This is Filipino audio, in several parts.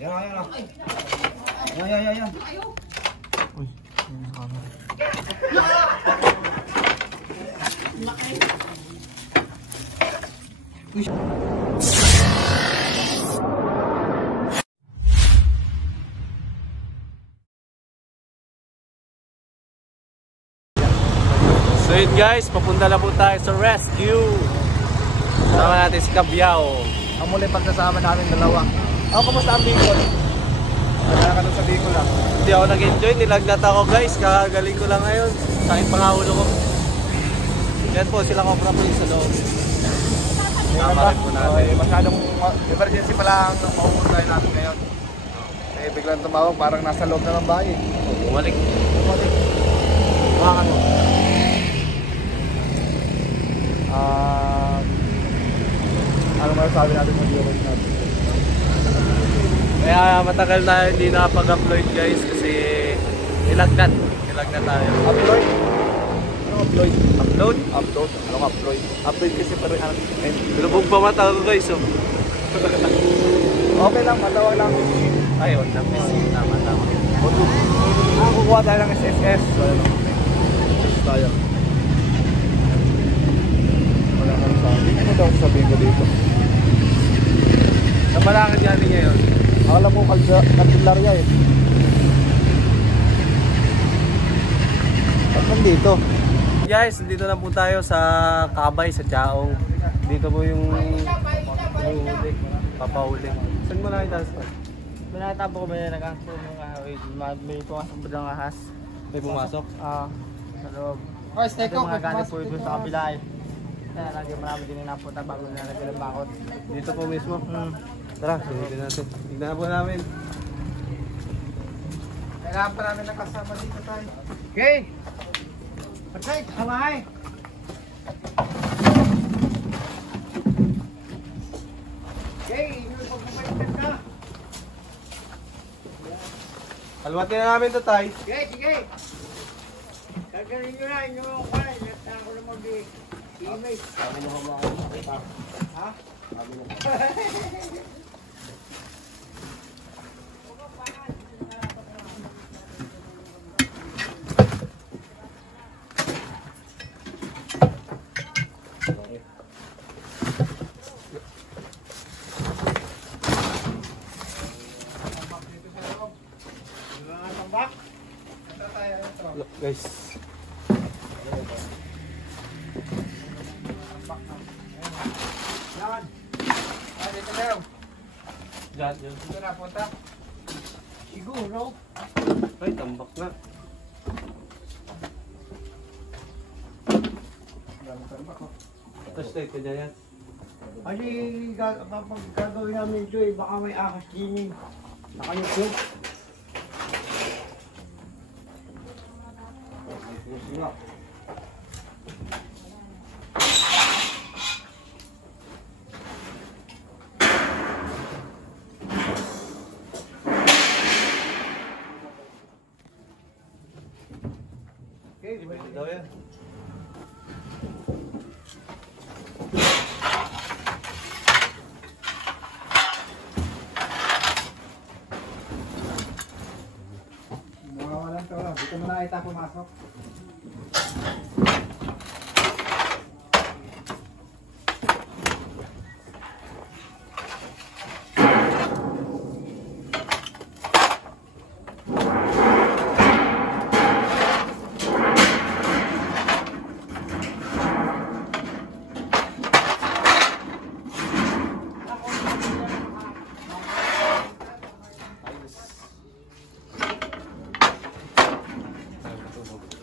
Yan, yan. Yan. Uy, yung camera. So yun guys, papunta na po tayo sa rescue. Sama natin si Cabiao. Ang muli pagsasama namin dalawa. Kamusta ang Bicol? Wala ka dun sa Bicol lang. Hindi ako nag-enjoy, nilagnat ako guys. Kakagaling ko lang ngayon. Sakit pangahulo ko. Yan po, sila Cobra po sa loob. Tama rin po natin. Masyadong emergency pala ang mauuntahin natin ngayon. Biglang tumawag, parang nasa loob na ng bahay. Bumalik. Bumakan mo. Ano masasabi natin sa viewers natin? Kaya matagal na hindi nakapag-upload guys kasi nilagnat tayo. Upload? Ano upload? Upload? Upload? Anong upload? Upload kasi parang Lubog ba mata ko guys? Oh. Okay lang, matawag lang. Ay, wag na miss. Tama. Kukuha tayo ng SSS. So, ano? SSS tayo. Wala kang sabi. Ano daw sabihin ko dito? Nabalakad yan ngayon. Akala mo Candelaria eh. At nandito. Guys, dito na po tayo sa Kabay, sa Chaong. Dito po yung huli, papahuli. Saan mo nakita sa? Binatabo ko ba yan nag-angso may pumasok ba ng ahas? May pumasok? Sa loob. Oh, stay ko. Mga ganit po doon sa kabila eh. Kaya lagi marami din napunta bago nalagyan ng bakot. Dito po mismo? Tara, sulitin natin. Tignan na po namin. Kailangan pa namin nakasama dito tayo. Okay! Patay, kamay! Okay, yung pagpapalitan ka! Kalwatin na namin to, Tay. Sige! Gagaling nyo na, inyong kaya. Nagtang ko na mag-i-image. Sabi mo ba ako nakita? Ha? Sabi mo. Look, guys. Yan. Dito na yun. Diyan. Dito na punta. Siguro. Ay, tambak na. Touchlight ka dyan yan. Kasi kapag gagawin namin ito eh, baka may ahas din eh. Nakayukot. Sino? Okay, Pwede daw yan. Mawawalan ka wala. Dito mo na ita pumasok.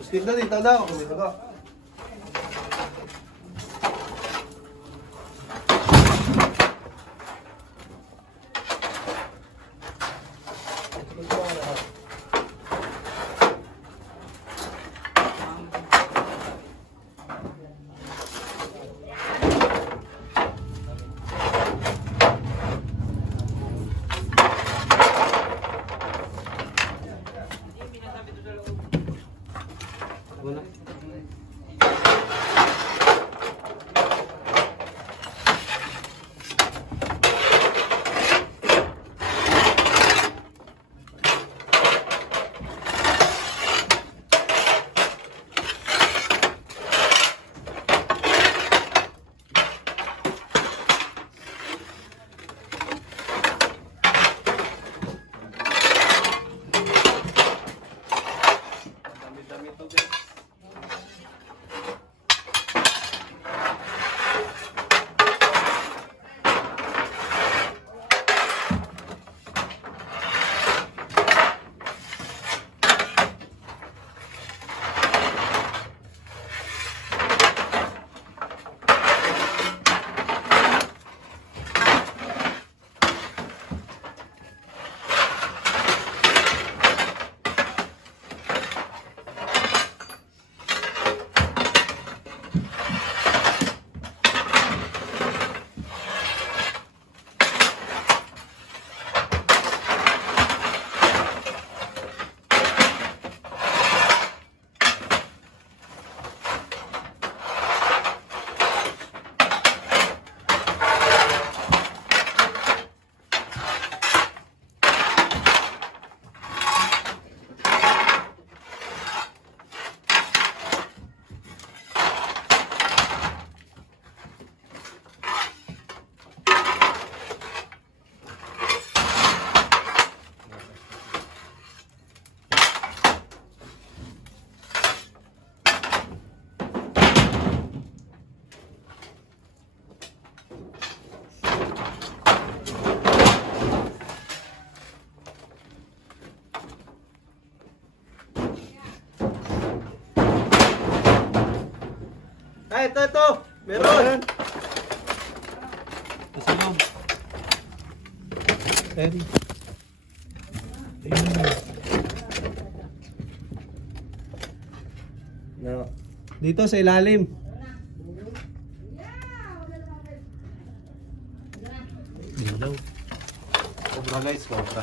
Dito daw. Dito ka. Muna. Eri. No. Dito sa ilalim. Dilaw. Cobra guys, cobra.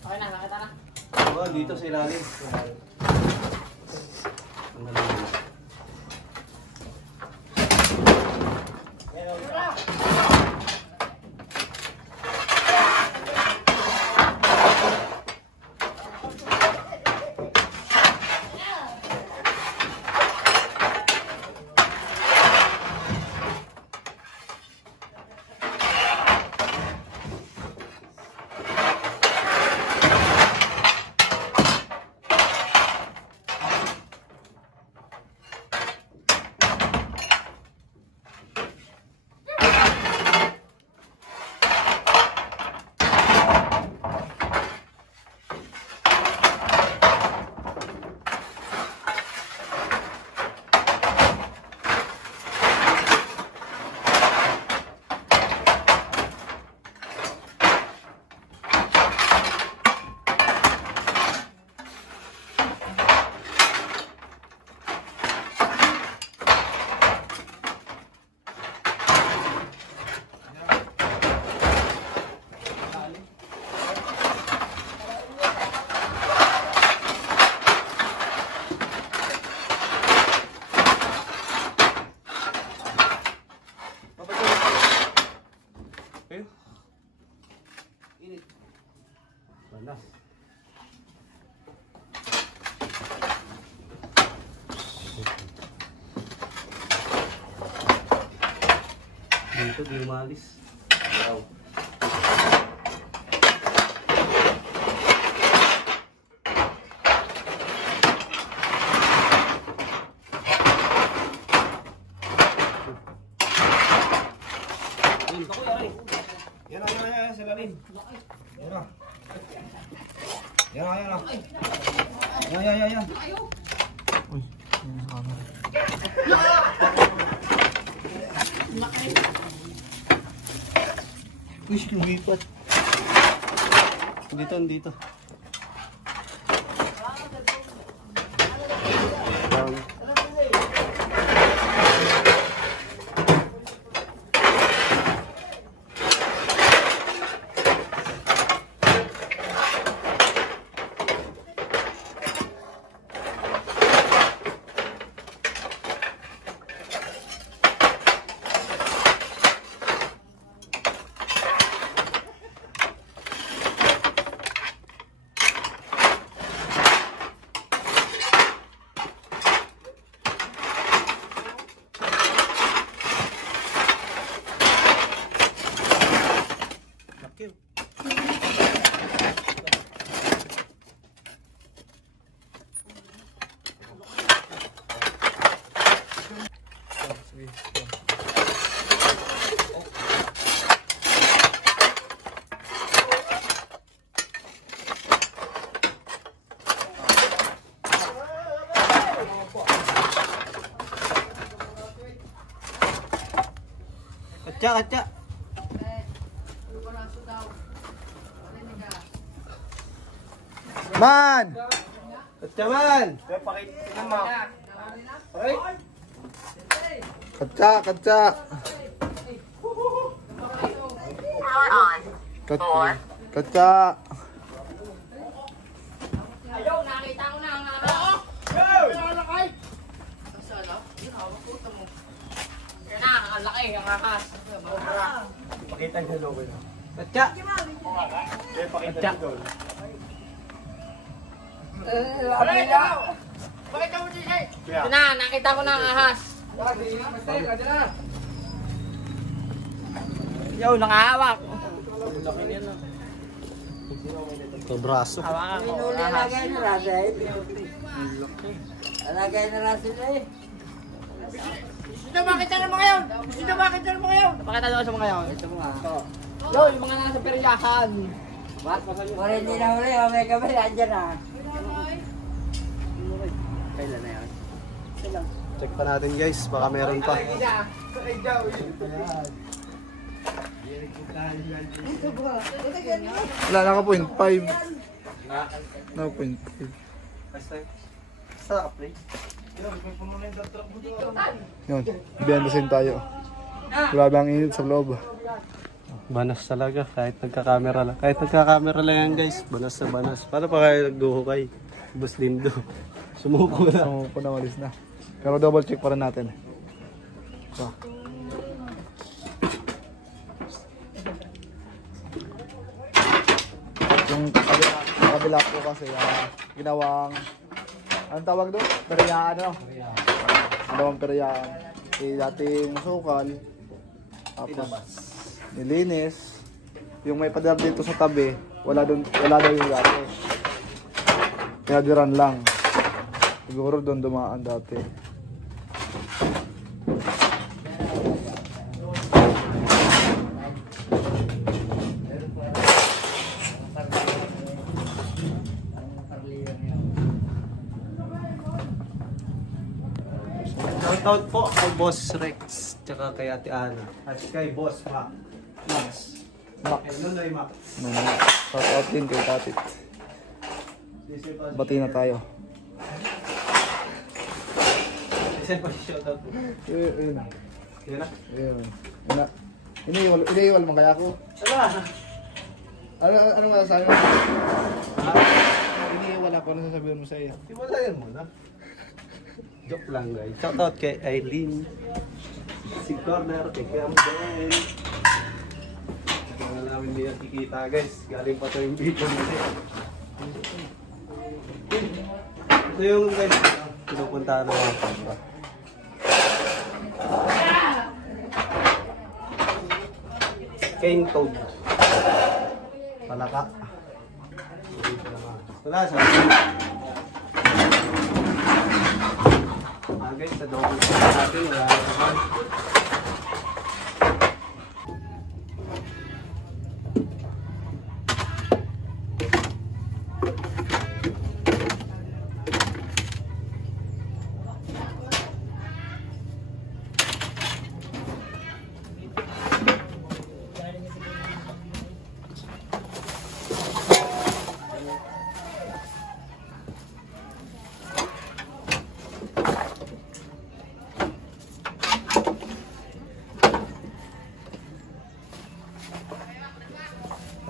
Okay na, nakita na. Oh, dito sa ilalim. Ang galing. Wala. Dito di umalis. Wow. Yan, sa lalim. Yan na. Yan na. Yan. Uy, yun sa camera. Uy, lumipat. Dito, dito. Katsa. Man! Katsa man! Katsa. Katsa. Ayaw, nakita ko na ang ahas. Yan na, ang laki, ang ahas. Pakita niyo logo. Katsa! Pakita niyo. Yan na, nakita ko na ang ahas. Yo, nakahawak. Ito braso. Hawakan ko. Alagay na rasa eh. Alagay na rasa na eh. Gusto makita ng mga yun. Pakita nyo sa mga yun. Ito mo nga. Yo, yung mga nasa peryahan. Kung hindi na huli, may kamay, andyan na. Kailan na yan? Check pa natin guys, baka meron pa. Wala na ka 0.5. No, 0.5. Sarap eh. Yun, biyandasin tayo. Grabe ang init sa loob. Banas talaga, kahit nagka-camera lang. Kahit nagka-camera lang yan guys, banas na banas. Paano pa kayo nagduhukay? Boss Lindo. Sumuko na. So, punawalis na. Pero double check pa rin natin. So. Yung kabila po kasi ginawang anong tawag doon? Periyaan ano? Ginawang periyaan. Dating sukal. Tapos nilinis. Yung may pader dito sa tabi, wala daw yung gato. Pinadiran lang. Siguro doon dumaan dati. Shoutout po kay Boss Rex, tsaka kay Ate Ana. At kay Boss Max. Kay Nunoy Max. Shout out din kay Tatit. Bati na tayo. Isa pa shoutout po. Ayun. Yan na. Ayun. Iniiwal mo kaya ako? Ano masasabi mo? Iniiwal ako. Ano sasabihin mo sa iyo? Tiwalayan mo na. Joke lang guys. Shoutout kay Aileen. Si Corner, kay Camden. Ito na namin hindi nakikita guys. Galing pa ito yung video nito. Ito yung guys. Pinupunta na mga papa. Cane Toad. Palaka. Wala siya. Guys, sa double check natin wala naman.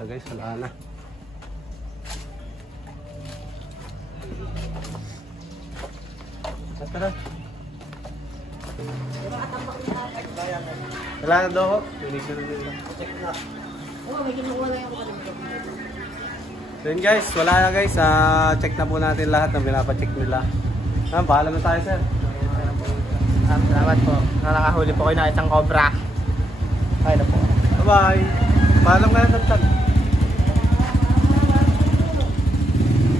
Guys, wala na. Tara. Wala na daw. Check na. Then guys, wala na guys. Check na po natin lahat ng pinapacheck nila. Paalam na tayo sir. Salamat po. Nakakahuli po kayo na isang cobra. Ay na po. Bye-bye. Paalam ka na tagtag.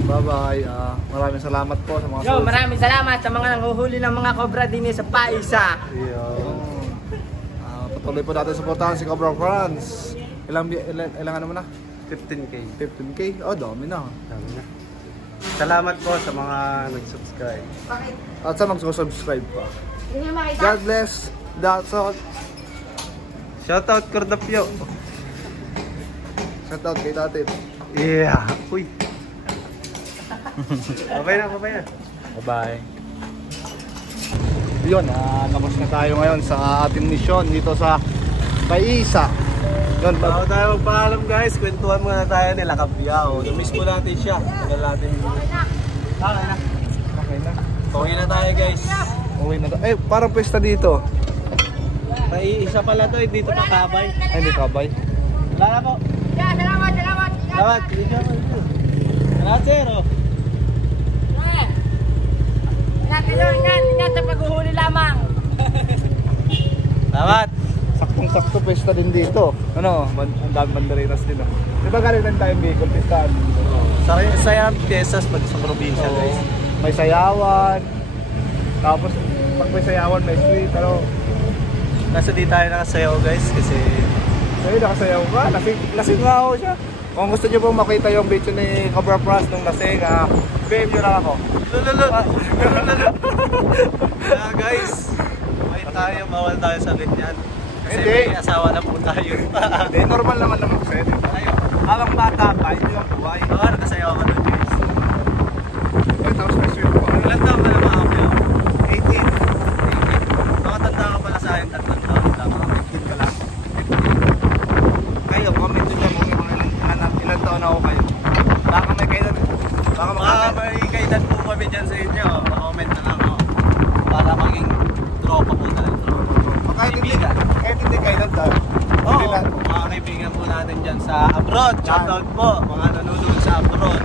Bye-bye. Maraming salamat po sa mga Maraming salamat sa mga nanghuhuli ng mga cobra din sa Paisa. Patuloy po natin supportahan si Cobra France. Ilang ano mo na? 15K. 15K? Oh, dami na. Dami na. Salamat po sa mga nag-subscribe. At sa mag-subscribe pa. God bless. That's all. Shoutout Cordapio. Shout out kay Tatit. Yeah. Uy. Babay na. Bye-bye. Yun, tapos na tayo ngayon sa ating misyon dito sa Paisa. Yun, Bago tayo magpaalam guys, kwentuhan muna tayo nila Kabyao. Na-miss mo natin siya. Tagal natin. Okay na. Pauwi na tayo guys. Uwi na tayo. Eh, parang pwesta dito. May isa pala to, dito pa kabay. Ay, hindi kabay. Wala na po. Salamat. Salamat. Salamat sir. Ingat sa paghuhuli lamang. Salamat. Saktong-sakto pwesta din dito. Ano, ang dami banderinas din. Diba galing lang tayong Bicol, pestahan? Sayang piesas pag sa probinsya guys. May sayawan. Tapos, pag may sayawan, may sweet. Pero, Nasa di tayo nakasayaw guys kasi ay, nakasayaw ka. Lasing nga ako siya. Kung gusto nyo pong makita yung video ni Cobra Frost nung lasing, PM nyo lang ako. Kaya guys, bawal tayo sa ganyan. Kasi Hindi. may asawa na po tayo. Hindi, normal naman naman kasi. Habang bata pa, hindi lang buhay. Oo, nakasayaw ka nun guys. Tapos may swim pa. Ilan taon ka na mga ako? 18. Nakatanda ka pala sa akin, 3 taon lang. 18 ka lang. Kayo, comment nyo dyan kung ilan taon na ako kayo. Baka may kailan. Baka Baka may kailan po kami dyan sa inyo. Comment na lang ako. Para maging tropa po tayo. kahit hindi kailan tayo. Oo, Hindi na. mga kaibigan po natin dyan sa abroad. Shoutout po, mga nanonood sa abroad.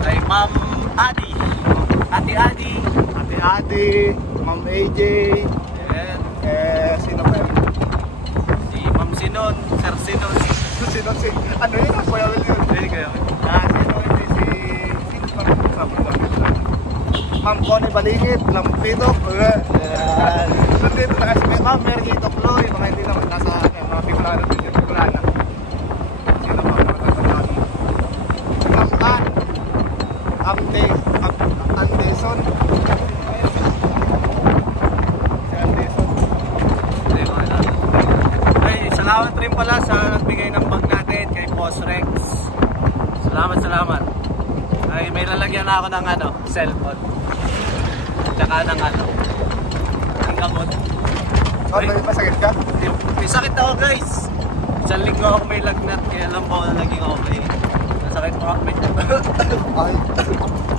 Kay Ma'am Adi. Ate Adi. Ate Adi, Ma'am AJ, And sino pa yun? si Ma'am Sinon, Sir Sinon. Sino si, ano yun? Kuya Will yun. Hindi kayo. Sino yun? Sino pa rin sa Ma'am Connie Balingit, Lampito. Nandito na kasi, Ma'am Merhito Chloe, mga hindi naman nasa mga Bicolano din yung Bicolana. Sino pa mga tatandaan mo? Ma'am Ann, Anderson. Si Anderson. Ay, salamat rin pala sa nagbigay ng bag natin kay Boss Rex. Salamat. Ay, may lalagyan na ako ng cellphone. Tsaka ng ng gamot. Oh, may masakit ka? May sakit ako guys. Isang linggo ako may lagnat, kaya alam ko na naging okay. Masakit mo ako may Ay,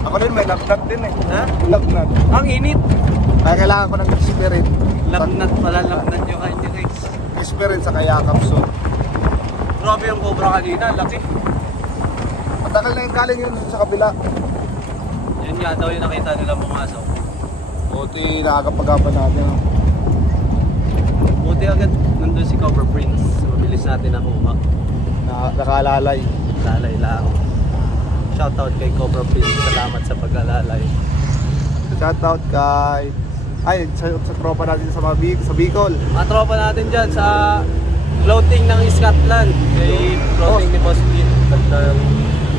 ako rin may lagnat din eh. Ha? Lagnat. Ang init! Kaya kailangan ko ng spirit. Lagnat pala, lagnat yung kayo guys. Spirit sa kaya kapso. Grabe yung cobra kanina, laki. Matagal na yung galing yun sa kabila. Yun nga daw yung nakita nila pumasok. Buti nakakapagapan natin. Buti agad nandun si Cobra Prince. Mabilis natin nakuha. Nakalalay. Lalay lang. Shoutout kay Cobra Prince. Salamat sa pag-alalay. Shoutout kay... Ay, sa tropa natin sa Bicol. Mga tropa natin dyan sa clothing ng Scotland. Kay clothing ni Boss Pete.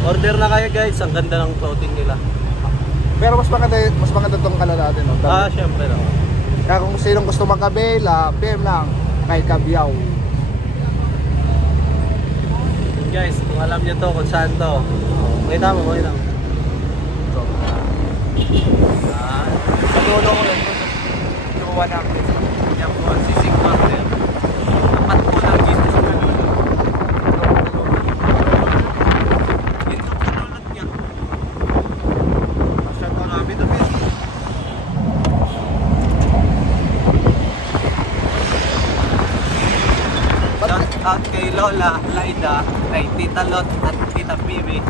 Order na kayo guys. Ang ganda ng clothing nila. Pero mas maganda tong kala natin. No? Syempre no. Kaya kung sinong gusto magkabela, PM lang kay Kabyaw. Guys, kung alam nyo to kung saan to. Okay tama, okay lang. Sa dulo ko yun. Tuwa na ako. Yan po, si Sig Martel. Tapat po lang dito sa dulo. Yun ang panulot niya. Basta marami na guys. Shoutout kay Lola, Laida, kay Tita Lot at Tita Phoebe.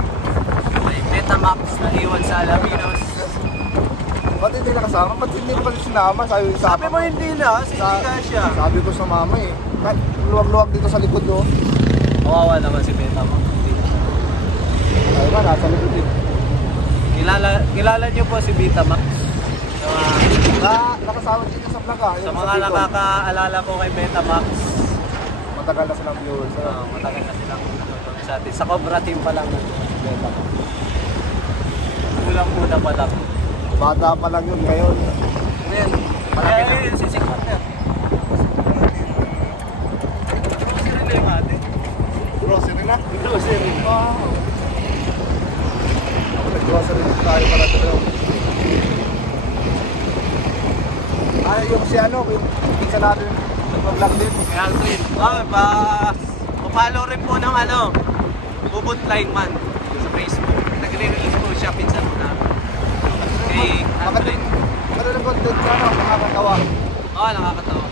Kay Betamax na iwan sa Alaminos. Ba't hindi nakasama? Ba't hindi ko pala sinama? Sabi mo hindi na, kasi hindi ka siya. Sabi ko sa mama eh. Kahit luwag-luwag dito sa likod doon. Kawawa naman si Betamax. Ay ba, nasa likod din. Kilala niyo po si Betamax. Nakasama dito sa vlog ah. Sa mga nakakaalala ko kay Betamax, Matagal na silang viewers. matagal na silang nanonood sa atin. Sa Cobra Team pa lang si Betamax. Kulang-kulang pa lang. Bata pa lang yun ngayon. Then, kaya yun si Sig Martel. Grocery na yung ate. Grocery na? Grocery. Wow. Nag-grocery tayo pala dito. Ay, yung si ano, yung isa natin nag-vlog din. Kaya Aldrin. Pa-follow rin po ng Bubut Lineman sa Facebook. Nagre-release po siya pinsan mo namin. Kay Aldrin. Ano na content ka na? Nakakatawa. Oo, nakakatawa.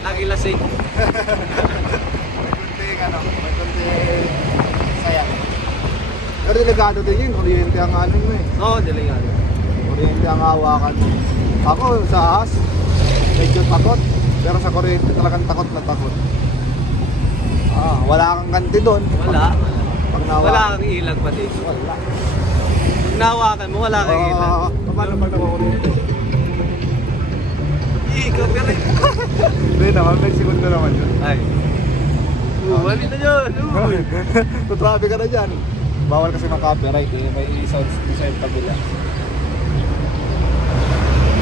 Lagi lasing. May konting saya. Pero delikado din yun, kuryente ang ano mo eh. Oo, delikado. Kuryente ang hawakan mo. Ako sa ahas, medyo takot. Pero sa kuryente talagang takot na takot. Wala kang ganti doon. Wala. Pag nawa. Wala kang ilag pa dito. Wala. Pag nawakan mo, wala kang ilag. Paano pag nawakuryente? Ikaw ka rin. Hindi naman, may segundo naman yun. Ay. Wali na yun. Tutrabe ka na dyan. Bawal kasi mag-copyright eh. May sounds sa yung kabila.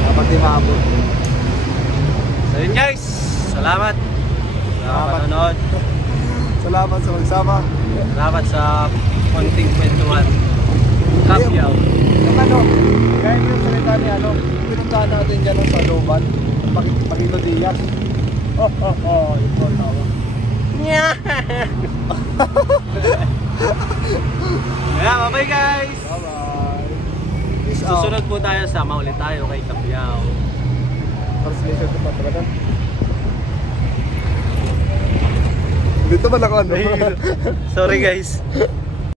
Dapat di maabot. So yun guys, salamat. Salamat manonood. Salamat sa magsama. Salamat sa konting kwentuhan. Kapyaw. Yung ano, kaya yung salita ni ano, pinuntahan natin dyan sa Loban. Pakito Diaz. Yung po tawa. Yeah. Yeah, bye guys. Bye-bye. Peace out. Susunod po tayo, sama ulit tayo kay Kapyaw. Translation ko pa talaga. Dito ba lang ano? Sorry guys.